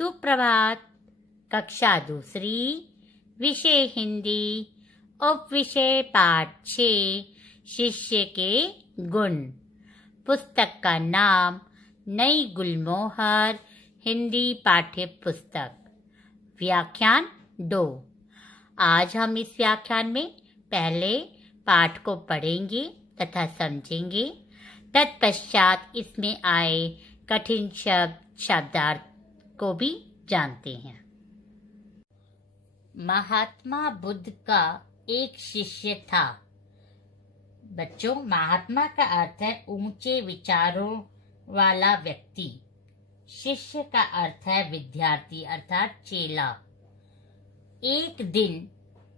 सुप्रभात। कक्षा दूसरी, विषय हिंदी, उपविषय पाठ 6, शिष्य के गुण। पुस्तक का नाम नई गुलमोहर हिंदी पाठ्य पुस्तक। व्याख्यान 2। आज हम इस व्याख्यान में पहले पाठ को पढ़ेंगे तथा समझेंगे। तत्पश्चात इसमें आए कठिन शब्दार्थ को भी जानते हैं। महात्मा बुद्ध का एक शिष्य था। बच्चों, महात्मा का अर्थ है ऊंचे विचारों वाला व्यक्ति। शिष्य का अर्थ है विद्यार्थी अर्थात चेला। एक दिन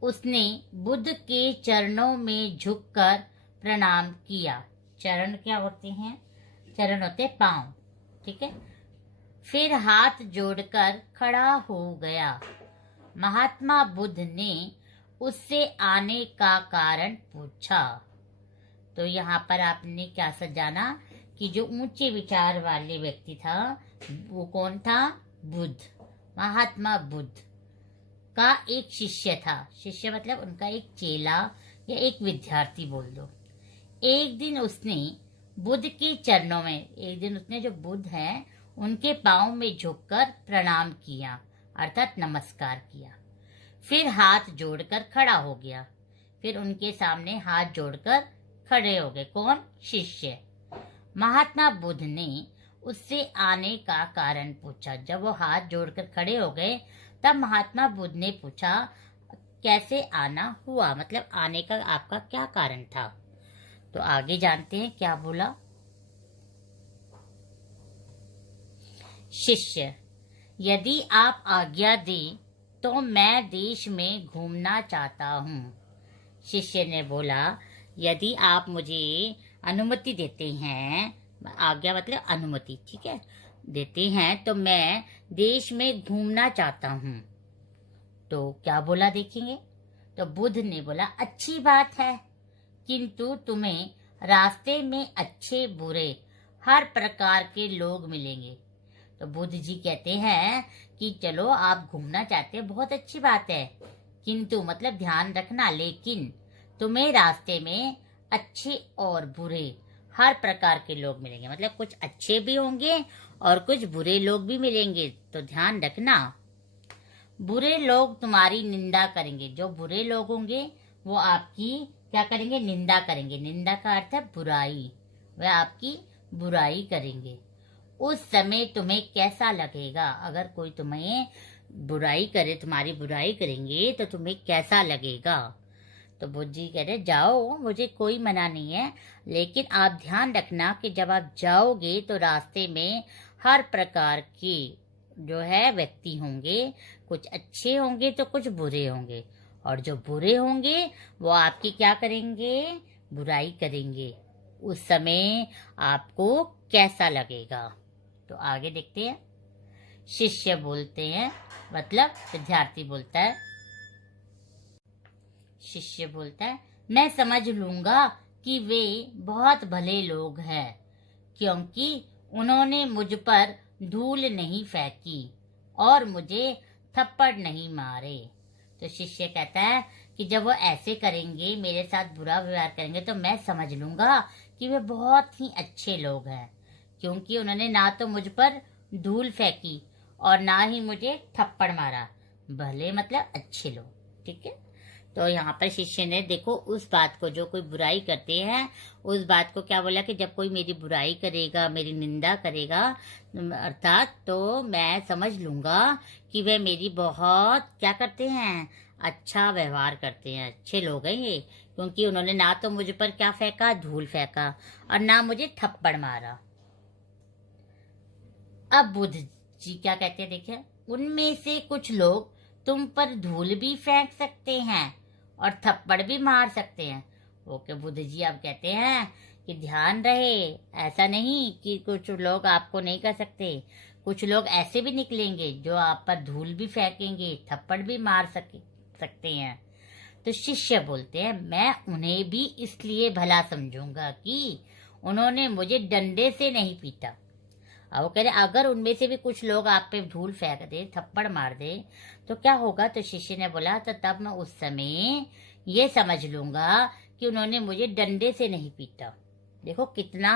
उसने बुद्ध के चरणों में झुककर प्रणाम किया। चरण क्या होते हैं? चरण होते पांव, ठीक है। फिर हाथ जोड़कर खड़ा हो गया। महात्मा बुद्ध ने उससे आने का कारण पूछा। तो यहाँ पर आपने क्या जाना कि जो ऊंचे विचार वाले व्यक्ति था वो कौन था? बुद्ध। महात्मा बुद्ध का एक शिष्य था। शिष्य मतलब उनका एक चेला या एक विद्यार्थी बोल दो। एक दिन उसने बुद्ध के चरणों में, जो बुद्ध हैं उनके पांव में झुककर प्रणाम किया अर्थात नमस्कार किया। फिर हाथ जोड़कर खड़ा हो गया। फिर उनके सामने हाथ जोड़कर खड़े हो गए। कौन? शिष्य। महात्मा बुद्ध ने उससे आने का कारण पूछा। जब वो हाथ जोड़कर खड़े हो गए तब महात्मा बुद्ध ने पूछा कैसे आना हुआ, मतलब आने का आपका क्या कारण था। तो आगे जानते हैं क्या बोला। शिष्य: यदि आप आज्ञा दें तो मैं देश में घूमना चाहता हूँ। शिष्य ने बोला, यदि आप मुझे अनुमति देते हैं, आज्ञा मतलब अनुमति, ठीक है, देते हैं तो मैं देश में घूमना चाहता हूँ। तो क्या बोला देखेंगे। तो बुद्ध ने बोला, अच्छी बात है, किंतु तुम्हें रास्ते में अच्छे बुरे हर प्रकार के लोग मिलेंगे। तो बुद्ध जी कहते हैं कि चलो आप घूमना चाहते हैं, बहुत अच्छी बात है, किंतु मतलब ध्यान रखना, लेकिन तुम्हें रास्ते में अच्छे और बुरे हर प्रकार के लोग मिलेंगे। मतलब कुछ अच्छे भी होंगे और कुछ बुरे लोग भी मिलेंगे, तो ध्यान रखना। बुरे लोग तुम्हारी निंदा करेंगे। जो बुरे लोग होंगे वो आपकी क्या करेंगे? निंदा करेंगे। निंदा का अर्थ है बुराई। वह आपकी बुराई करेंगे। उस समय तुम्हें कैसा लगेगा? अगर कोई तुम्हें बुराई करे, तुम्हारी बुराई करेंगे तो तुम्हें कैसा लगेगा? तो बुद्ध जी कह रहे, जाओ, मुझे कोई मना नहीं है, लेकिन आप ध्यान रखना कि जब आप जाओगे तो रास्ते में हर प्रकार के जो है व्यक्ति होंगे। कुछ अच्छे होंगे तो कुछ बुरे होंगे, और जो बुरे होंगे वो आपकी क्या करेंगे? बुराई करेंगे। उस समय आपको कैसा लगेगा? तो आगे देखते हैं। शिष्य बोलते हैं, मतलब विद्यार्थी बोलता है। शिष्य बोलता है, मैं समझ लूंगा कि वे बहुत भले लोग हैं, क्योंकि उन्होंने मुझ पर धूल नहीं फेंकी और मुझे थप्पड़ नहीं मारे। तो शिष्य कहता है कि जब वो ऐसे करेंगे, मेरे साथ बुरा व्यवहार करेंगे, तो मैं समझ लूंगा कि वे बहुत ही अच्छे लोग हैं, क्योंकि उन्होंने ना तो मुझ पर धूल फेंकी और ना ही मुझे थप्पड़ मारा। भले मतलब अच्छे लोग, ठीक है। तो यहाँ पर शिष्य ने देखो उस बात को, जो कोई बुराई करते हैं उस बात को क्या बोला कि जब कोई मेरी बुराई करेगा, मेरी निंदा करेगा, अर्थात तो मैं समझ लूंगा कि वे मेरी बहुत क्या करते हैं? अच्छा व्यवहार करते हैं, अच्छे लोग हैं ये, क्योंकि उन्होंने ना तो मुझ पर क्या फेंका? धूल फेंका, और ना मुझे थप्पड़ मारा। अब बुद्ध जी क्या कहते हैं, देखिए, उनमें से कुछ लोग तुम पर धूल भी फेंक सकते हैं और थप्पड़ भी मार सकते हैं। ओके बुद्ध जी, आप कहते हैं कि ध्यान रहे, ऐसा नहीं कि कुछ लोग आपको नहीं कर सकते। कुछ लोग ऐसे भी निकलेंगे जो आप पर धूल भी फेंकेंगे, थप्पड़ भी मार सकते हैं। तो शिष्य बोलते हैं, मैं उन्हें भी इसलिए भला समझूंगा कि उन्होंने मुझे डंडे से नहीं पीटा। और वो कह रहे अगर उनमें से भी कुछ लोग आप पे धूल फेंक दे, थप्पड़ मार दे, तो क्या होगा? तो शिष्य ने बोला तो तब मैं उस समय ये समझ लूंगा कि उन्होंने मुझे डंडे से नहीं पीटा। देखो कितना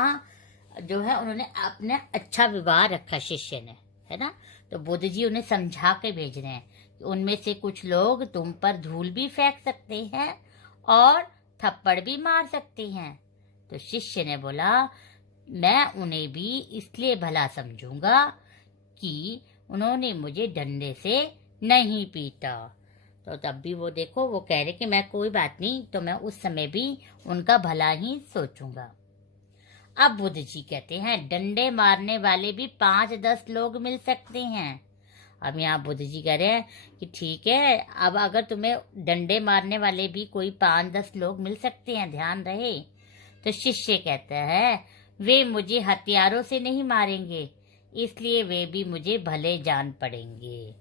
जो है उन्होंने अपने अच्छा व्यवहार रखा शिष्य ने, है ना। तो बुद्ध जी उन्हें समझा के भेज रहे हैं कि उनमें से कुछ लोग तुम पर धूल भी फेंक सकते हैं और थप्पड़ भी मार सकते हैं। तो शिष्य ने बोला मैं उन्हें भी इसलिए भला समझूंगा कि उन्होंने मुझे डंडे से नहीं पीटा। तो तब भी वो देखो वो कह रहे कि मैं कोई बात नहीं, तो मैं उस समय भी उनका भला ही सोचूंगा। अब बुद्ध जी कहते हैं डंडे मारने वाले भी 5-10 लोग मिल सकते हैं। अब यहाँ बुद्ध जी कह रहे हैं कि ठीक है, अब अगर तुम्हें डंडे मारने वाले भी कोई 5-10 लोग मिल सकते हैं, ध्यान रहे। तो शिष्य कहता है वे मुझे हथियारों से नहीं मारेंगे, इसलिए वे भी मुझे भले जान पड़ेंगे।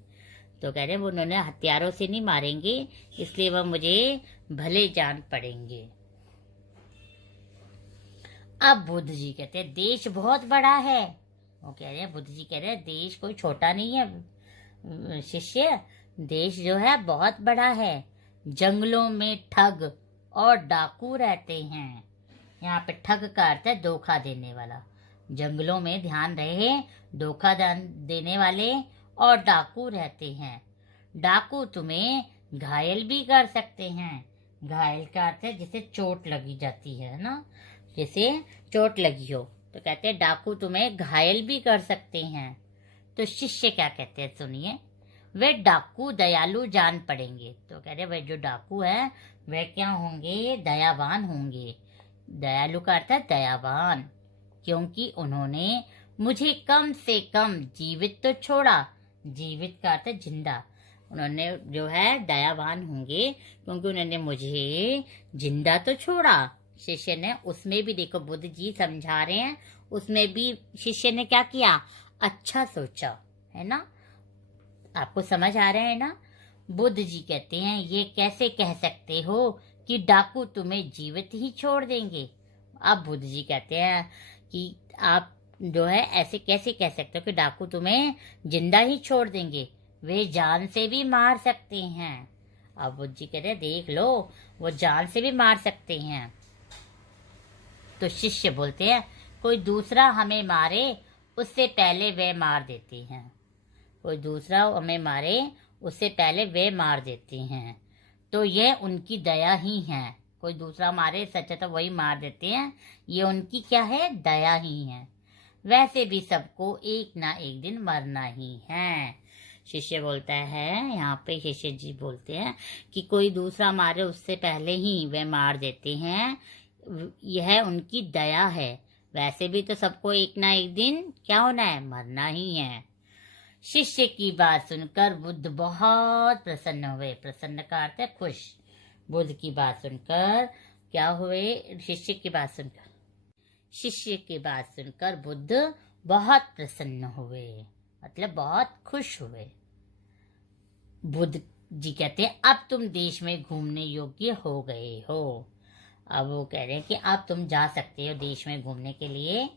तो कह रहे हैं उन्होंने हथियारों से नहीं मारेंगे, इसलिए वह मुझे भले जान पड़ेंगे। अब बुद्ध जी कहते हैं देश बहुत बड़ा है। वो कह रहे हैं बुद्ध जी कह रहे हैं देश कोई छोटा नहीं है शिष्य, देश जो है बहुत बड़ा है। जंगलों में ठग और डाकू रहते हैं। यहाँ पे ठग का अर्थ है धोखा देने वाला। जंगलों में ध्यान रहे धोखा देने वाले और डाकू रहते हैं। डाकू तुम्हें घायल भी कर सकते हैं। घायल का अर्थ है जिसे चोट लगी जाती है ना, जैसे चोट लगी हो। तो कहते हैं डाकू तुम्हें घायल भी कर सकते हैं। तो शिष्य क्या कहते हैं सुनिए, वे डाकू दयालु जान पड़ेंगे। तो कह रहे वे जो डाकू है वे क्या होंगे? दयावान होंगे। दयालु का अर्थ है दयावान, क्योंकि उन्होंने मुझे कम से कम जीवित तो छोड़ा। जीवित का अर्थ है जिंदा। उन्होंने जो है दयावान होंगे क्योंकि उन्होंने मुझे जिंदा तो छोड़ा। शिष्य ने उसमें भी देखो बुद्ध जी समझा रहे हैं, उसमें भी शिष्य ने क्या किया? अच्छा सोचा, है ना। आपको समझ आ रहा है ना। बुद्ध जी कहते हैं ये कैसे कह सकते हो कि डाकू तुम्हें जीवित ही छोड़ देंगे। अब बुद्ध जी कहते हैं कि आप जो है ऐसे कैसे कह सकते हो कि डाकू तुम्हें जिंदा ही छोड़ देंगे, वे जान से भी मार सकते हैं। अब बुद्ध जी कहते हैं देख लो वो जान से भी मार सकते हैं। तो शिष्य बोलते हैं कोई दूसरा हमें मारे उससे पहले वे मार देते हैं। कोई दूसरा हमें मारे उससे पहले वे मार देते हैं। तो यह उनकी दया ही है। कोई दूसरा मारे सच तो वही मार देते हैं, ये उनकी क्या है? दया ही है। वैसे भी सबको एक ना एक दिन मरना ही है। शिष्य बोलता है यहाँ पे शिष्य जी बोलते हैं कि कोई दूसरा मारे उससे पहले ही वे मार देते हैं, यह उनकी दया है। वैसे भी तो सबको एक ना एक दिन क्या होना है? मरना ही है। शिष्य की बात सुनकर बुद्ध बहुत प्रसन्न हुए। प्रसन्न का अर्थ है खुश। बुद्ध की बात सुनकर क्या हुए? शिष्य की बात सुनकर बुद्ध बहुत प्रसन्न हुए, मतलब बहुत खुश हुए। बुद्ध जी कहते हैं अब तुम देश में घूमने योग्य हो गए हो। अब वो कह रहे हैं कि अब तुम जा सकते हो देश में घूमने के लिए।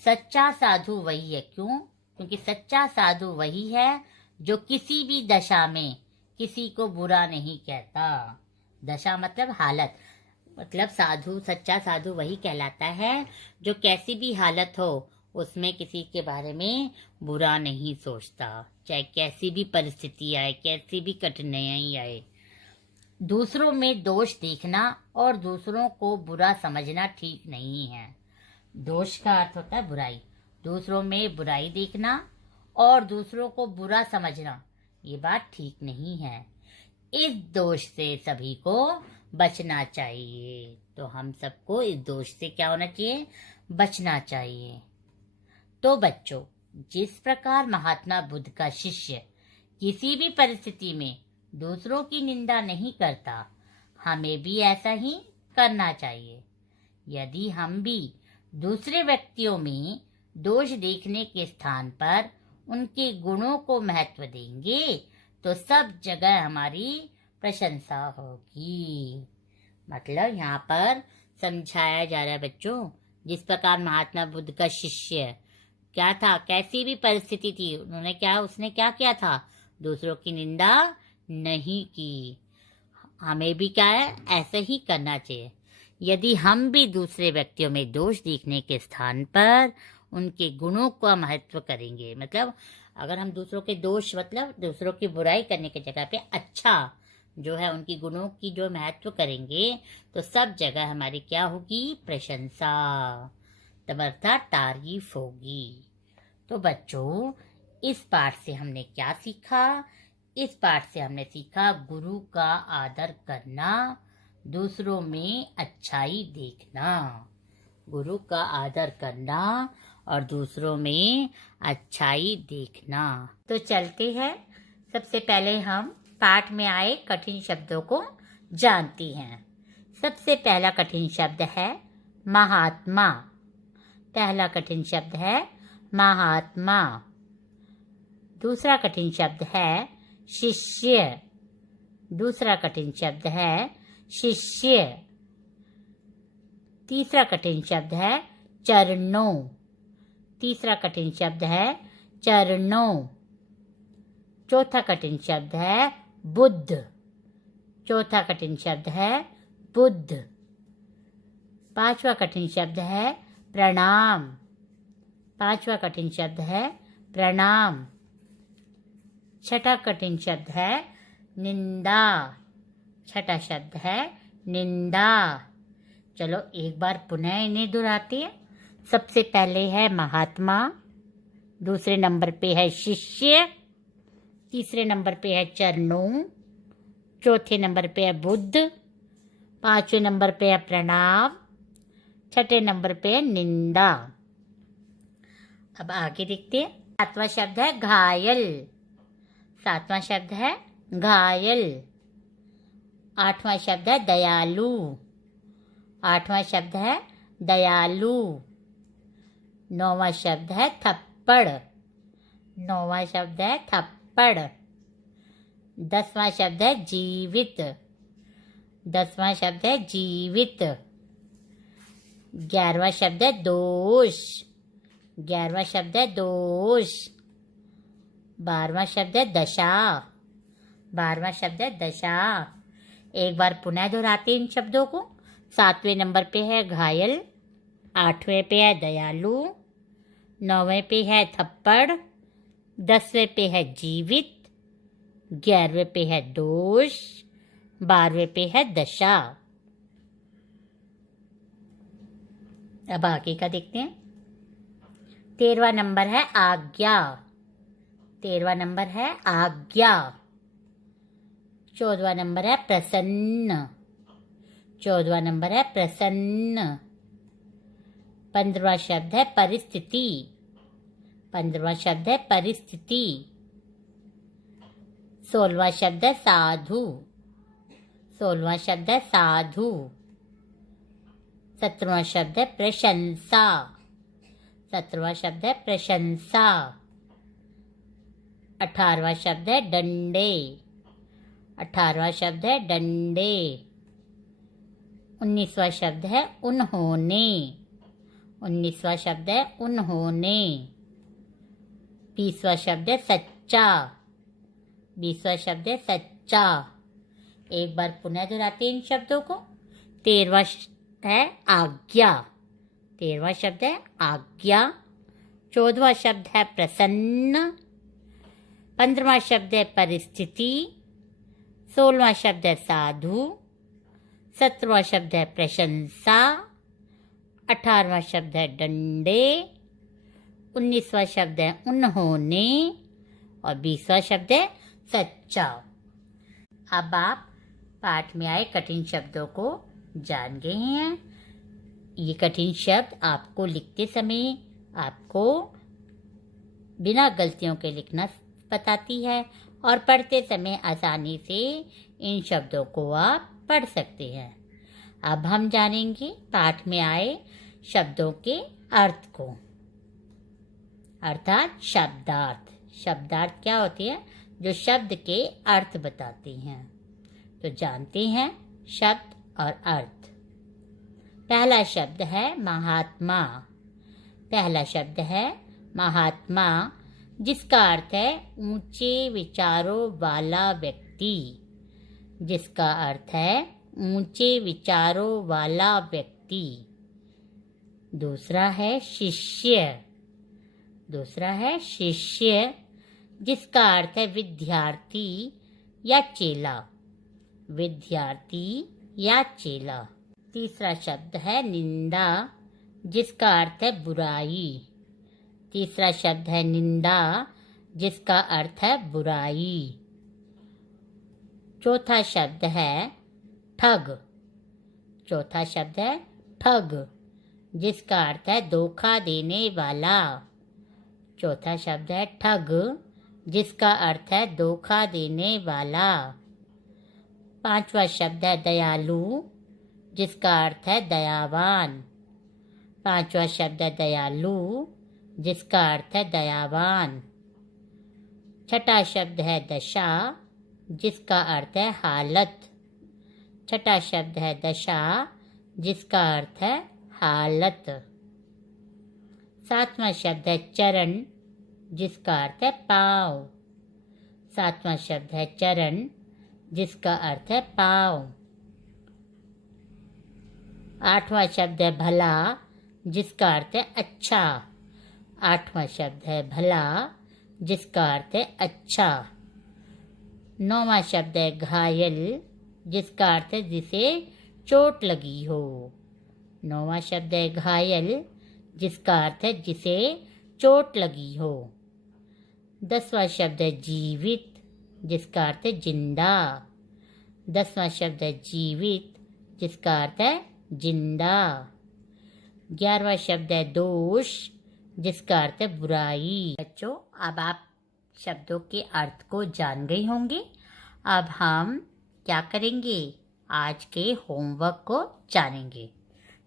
सच्चा साधु वही है। क्यों? क्योंकि सच्चा साधु वही है जो किसी भी दशा में किसी को बुरा नहीं कहता। दशा मतलब हालत, मतलब साधु, सच्चा साधु वही कहलाता है जो कैसी भी हालत हो उसमें किसी के बारे में बुरा नहीं सोचता, चाहे कैसी भी परिस्थिति आए, कैसी भी कठिनाई आए। दूसरों में दोष देखना और दूसरों को बुरा समझना ठीक नहीं है। दोष का अर्थ होता है बुराई। दूसरों में बुराई देखना और दूसरों को बुरा समझना, ये बात ठीक नहीं है। इस दोष से सभी को बचना चाहिए। तो हम सबको इस दोष से क्या होना चाहिए? बचना चाहिए। तो बच्चों, जिस प्रकार महात्मा बुद्ध का शिष्य किसी भी परिस्थिति में दूसरों की निंदा नहीं करता, हमें भी ऐसा ही करना चाहिए। यदि हम भी दूसरे व्यक्तियों में दोष देखने के स्थान पर उनके गुणों को महत्व देंगे तो सब जगह हमारी प्रशंसा होगी। मतलब यहाँ पर समझाया जा रहा है बच्चों, जिस प्रकार महात्मा बुद्ध का शिष्य क्या था, कैसी भी परिस्थिति थी, उसने क्या किया था, दूसरों की निंदा नहीं की। हमें भी क्या है, ऐसे ही करना चाहिए। यदि हम भी दूसरे व्यक्तियों में दोष देखने के स्थान पर उनके गुणों का महत्व करेंगे, मतलब अगर हम दूसरों के दोष मतलब दूसरों की बुराई करने की जगह पे अच्छा जो है उनकी गुणों की जो महत्व करेंगे, तो सब जगह हमारी क्या होगी, प्रशंसा, तब अर्थात तारीफ होगी। तो बच्चों, इस पाठ से हमने क्या सीखा? इस पाठ से हमने सीखा गुरु का आदर करना, दूसरों में अच्छाई देखना। गुरु का आदर करना और दूसरों में अच्छाई देखना। तो चलते हैं, सबसे पहले हम पाठ में आए कठिन शब्दों को जानती हैं। सबसे पहला कठिन शब्द है महात्मा। पहला कठिन शब्द है महात्मा। दूसरा कठिन शब्द है शिष्य। दूसरा कठिन शब्द है शिष्य। तीसरा कठिन शब्द है चरणों। तीसरा कठिन शब्द है चरणों। चौथा कठिन शब्द है बुद्ध। चौथा कठिन शब्द है बुद्ध। पांचवा कठिन शब्द है प्रणाम। पांचवा कठिन शब्द है प्रणाम। छठा कठिन शब्द है निंदा। छठा शब्द है निंदा। चलो एक बार पुनः इन्हें दोहराते हैं। सबसे पहले है महात्मा, दूसरे नंबर पे है शिष्य, तीसरे नंबर पे है चरणों, चौथे नंबर पे है बुद्ध, पांचवें नंबर पे है प्रणाम, छठे नंबर पे है निंदा। अब आगे देखते हैं। सातवां शब्द है घायल। सातवां शब्द है घायल। आठवां शब्द है दयालु। आठवां शब्द है दयालु। नौवां शब्द है थप्पड़। नौवां शब्द है थप्पड़। 10वां शब्द है जीवित। 10वां शब्द है जीवित। 11वां शब्द है दोष। 11वां शब्द है दोष। 12वां शब्द है दशा। 12वां शब्द है दशा। एक बार पुनः दोहराते इन शब्दों को। 7वें नंबर पे है घायल, 8वें पे है दयालु, 9वें पे है थप्पड़, 10वें पे है जीवित, 11वें पे है दोष, 12वें पे है दशा। अब आगे का देखते हैं। 13वां नंबर है आज्ञा। 13वां नंबर है आज्ञा। 14वां नंबर है प्रसन्न। 14वां नंबर है प्रसन्न। 15वां शब्द है परिस्थिति। 15वां शब्द है परिस्थिति। 16वां शब्द है साधु। 16वां शब्द है साधु। 17वां शब्द है प्रशंसा। 17वां शब्द है प्रशंसा। 18वां शब्द है डंडे। 18वां शब्द है डंडे। 19वां शब्द है उन्होंने। 19वां शब्द है उन्होंने। 20वां शब्द है सच्चा। 20वां शब्द है सच्चा। एक बार पुनः दोहराते इन शब्दों को। 13वां है आज्ञा। 13वां शब्द है आज्ञा। 14वां शब्द है प्रसन्न। 15वां शब्द है परिस्थिति। 16वां शब्द है साधु। 17वां शब्द है प्रशंसा। 18वां शब्द है डंडे। 19वां शब्द है उन्होंने और 20वां शब्द है सच्चा। अब आप पाठ में आए कठिन शब्दों को जान गए हैं। ये कठिन शब्द आपको लिखते समय आपको बिना गलतियों के लिखना बताती है और पढ़ते समय आसानी से इन शब्दों को आप पढ़ सकते हैं। अब हम जानेंगे पाठ में आए शब्दों के अर्थ को, अर्थात शब्दार्थ। शब्दार्थ क्या होती है? जो शब्द के अर्थ बताते हैं। तो जानते हैं शब्द और अर्थ। पहला शब्द है महात्मा। पहला शब्द है महात्मा, जिसका अर्थ है ऊंचे विचारों वाला व्यक्ति। जिसका अर्थ है ऊंचे विचारों वाला व्यक्ति। दूसरा है शिष्य। दूसरा है शिष्य, जिसका अर्थ है विद्यार्थी या चेला। विद्यार्थी या चेला। तीसरा शब्द है निंदा, जिसका अर्थ है बुराई। तीसरा शब्द है निंदा, जिसका अर्थ है बुराई। चौथा शब्द है ठग। चौथा शब्द है ठग, जिसका अर्थ है धोखा देने वाला। चौथा शब्द है ठग, जिसका अर्थ है धोखा देने वाला। पांचवा शब्द है दयालु, जिसका अर्थ है दयावान। पांचवा शब्द है दयालु, जिसका अर्थ है दयावान। छठा शब्द है दशा, जिसका अर्थ है हालत। छठा शब्द है दशा, जिसका अर्थ है हालत। सातवां शब्द है चरण, जिसका अर्थ है पाँव। सातवां शब्द है चरण, जिसका अर्थ है पाँव। आठवां शब्द है भला, जिसका अर्थ है अच्छा। आठवां शब्द है भला, जिसका अर्थ है अच्छा। नौवां शब्द है घायल, जिसका अर्थ है जिसे चोट लगी हो। नौवां शब्द है घायल, जिसका अर्थ है जिसे चोट लगी हो। 10वां शब्द है जीवित, जिसका अर्थ है जिंदा। 10वां शब्द है जीवित, जिसका अर्थ है जिंदा। 11वां शब्द है दोष, जिसका अर्थ है बुराई। बच्चों, अब आप शब्दों के अर्थ को जान गए होंगे। अब हम क्या करेंगे, आज के होमवर्क को जानेंगे।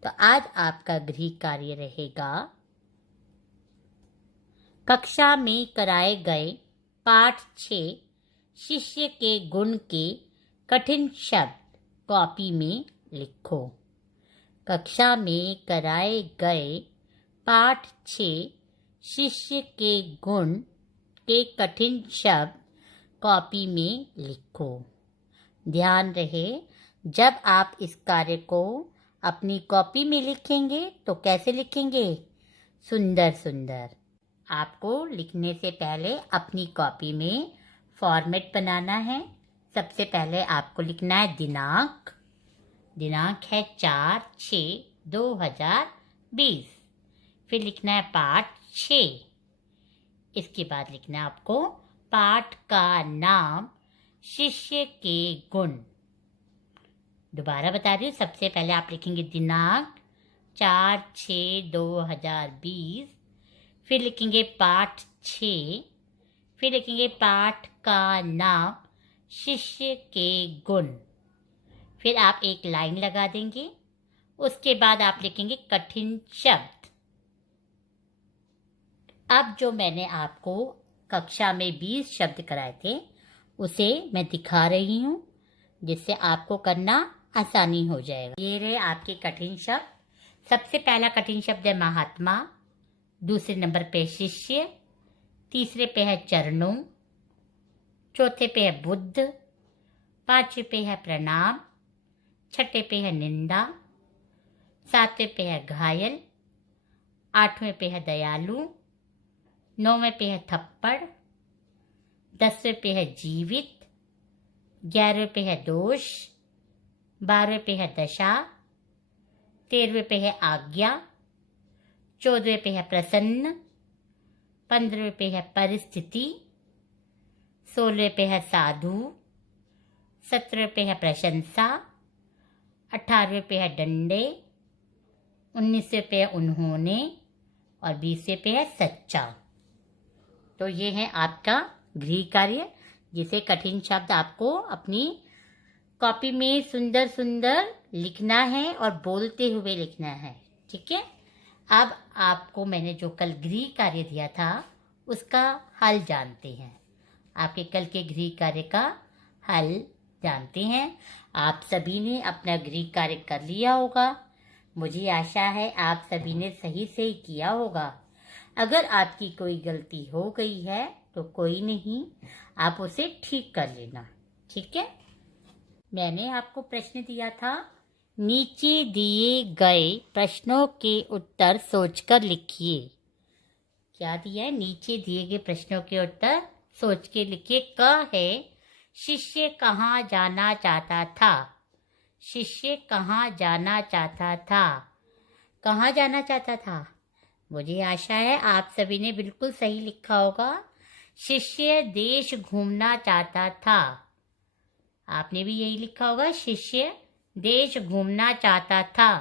तो आज आपका गृह कार्य रहेगा, कक्षा में कराए गए पाठ 6 शिष्य के गुण के कठिन शब्द कॉपी में लिखो। कक्षा में कराए गए पाठ 6 शिष्य के गुण के कठिन शब्द कॉपी में लिखो। ध्यान रहे, जब आप इस कार्य को अपनी कॉपी में लिखेंगे तो कैसे लिखेंगे, सुंदर सुंदर। आपको लिखने से पहले अपनी कॉपी में फॉर्मेट बनाना है। सबसे पहले आपको लिखना है दिनांक। दिनांक है 4/6/2020। फिर लिखना है पाठ 6। इसके बाद लिखना है आपको पाठ का नाम, शिष्य के गुण। दोबारा बता रही हूँ, सबसे पहले आप लिखेंगे दिनांक 4/6/2020। फिर लिखेंगे पाठ 6। फिर लिखेंगे पाठ का नाम, शिष्य के गुण। फिर आप एक लाइन लगा देंगे। उसके बाद आप लिखेंगे कठिन शब्द। अब जो मैंने आपको कक्षा में 20 शब्द कराए थे, उसे मैं दिखा रही हूँ, जिससे आपको करना आसानी हो जाएगा। ये रहे आपके कठिन शब्द। सबसे पहला कठिन शब्द है महात्मा। दूसरे नंबर पे शिष्य। तीसरे पे है चरणों। चौथे पे है बुद्ध। पांचवे पे है प्रणाम। छठे पे है निंदा। सातवें पे है घायल। आठवें पे है दयालु। नौवें पे है थप्पड़। 10वें पे है जीवित। 11वें पे है दोष। 12वें पे है दशा। 13वें पे है आज्ञा। 14वें पे है प्रसन्न। 15वें पे है परिस्थिति। 16वें पे है साधु। 17वें पे है प्रशंसा। 18वें पे है डंडे। 19वें पे है उन्होंने। और 20वें पे है सच्चा। तो ये है आपका गृह कार्य, जिसे कठिन शब्द आपको अपनी कॉपी में सुंदर सुंदर लिखना है और बोलते हुए लिखना है। ठीक है। अब आपको मैंने जो कल गृह कार्य दिया था, उसका हल जानते हैं। आपके कल के गृह कार्य का हल जानते हैं। आप सभी ने अपना गृह कार्य कर लिया होगा। मुझे आशा है आप सभी ने सही से किया होगा। अगर आपकी कोई गलती हो गई है तो कोई नहीं, आप उसे ठीक कर लेना। ठीक है। मैंने आपको प्रश्न दिया था, नीचे दिए गए प्रश्नों के उत्तर सोचकर लिखिए। क्या दिया है? नीचे दिए गए प्रश्नों के उत्तर सोच के लिखिए। क है, शिष्य कहाँ जाना चाहता था? शिष्य कहाँ जाना चाहता था? कहाँ जाना चाहता था? मुझे आशा है आप सभी ने बिल्कुल सही लिखा होगा। शिष्य देश घूमना चाहता था। आपने भी यही लिखा होगा, शिष्य देश घूमना चाहता था।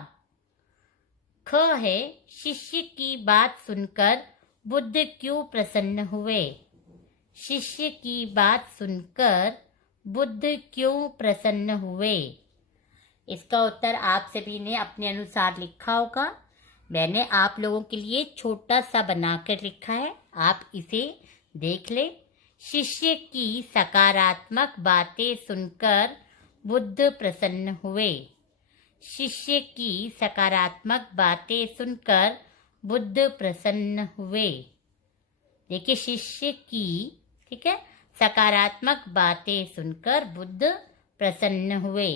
ख है, शिष्य की बात सुनकर बुद्ध क्यों प्रसन्न हुए? शिष्य की बात सुनकर बुद्ध क्यों प्रसन्न हुए? इसका उत्तर आप सभी ने अपने अनुसार लिखा होगा। मैंने आप लोगों के लिए छोटा सा बनाकर लिखा है, आप इसे देख ले। शिष्य की सकारात्मक बातें सुनकर बुद्ध प्रसन्न हुए। शिष्य की सकारात्मक बातें सुनकर बुद्ध प्रसन्न हुए। देखिए, शिष्य की, ठीक है, सकारात्मक बातें सुनकर बुद्ध प्रसन्न हुए।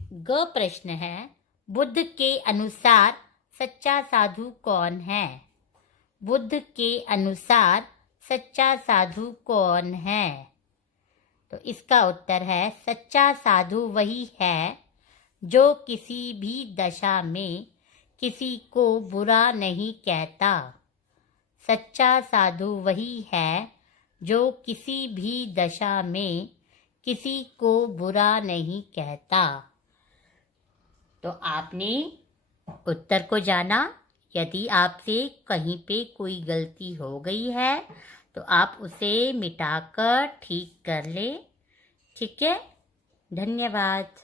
ग प्रश्न है, बुद्ध के अनुसार सच्चा साधु कौन है? बुद्ध के अनुसार सच्चा साधु कौन है? तो इसका उत्तर है, सच्चा साधु वही है जो किसी भी दशा में किसी को बुरा नहीं कहता। सच्चा साधु वही है जो किसी भी दशा में किसी को बुरा नहीं कहता। तो आपने उत्तर को जाना। यदि आपसे कहीं पे कोई गलती हो गई है तो आप उसे मिटाकर ठीक कर ले। ठीक है। धन्यवाद।